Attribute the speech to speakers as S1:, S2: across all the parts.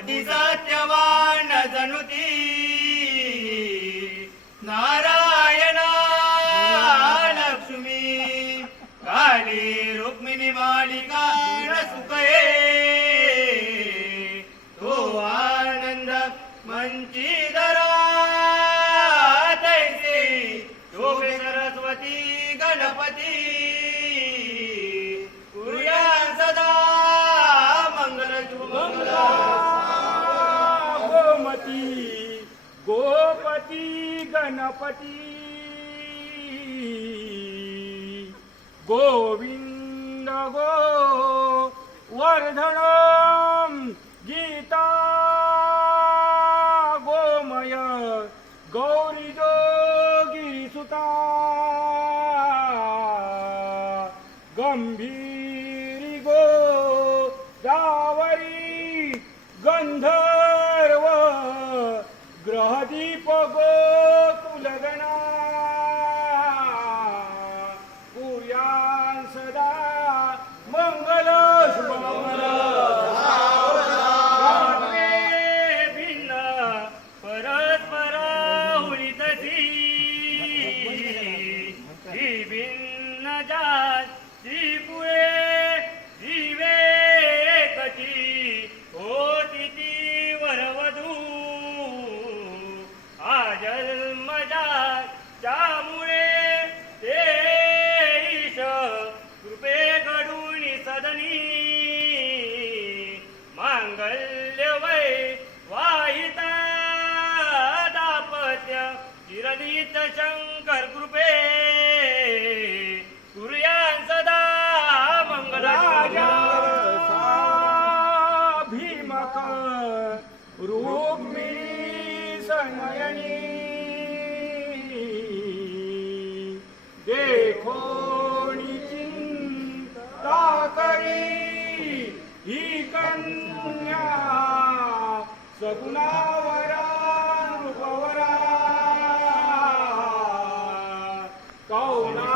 S1: ಪತಿ ಸತ್ಯವ गणपती.
S2: गोविंद गो वर्धन गीता गोमय गौरी जोगी सुता गंभीरी गो दावरी गंध
S1: भिन्न जात पुळे विवेकची होती ती वरवधू. हा जन्मजात त्यामुळे ते ईश कृपे घडून सदनी. मांगल्य वै वाहिता दापत्य चिरनीत शंकर कृपे.
S2: नयनी देखो चिंता करी ही कन्या सगुणावरा रूपवरा कौना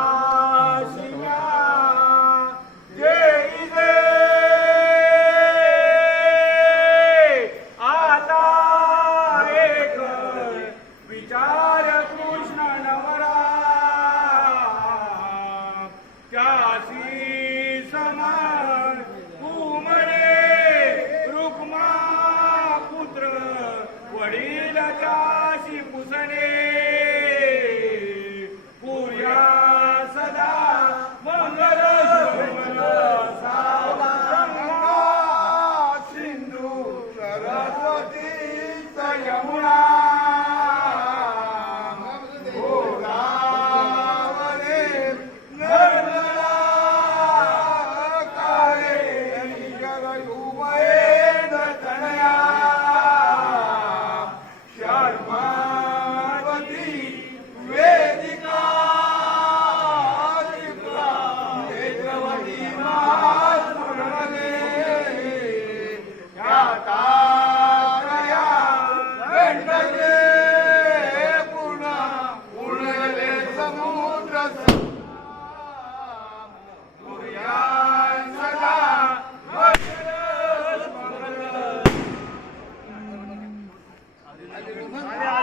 S2: वडील त्यासी पुसणे
S1: Yeah.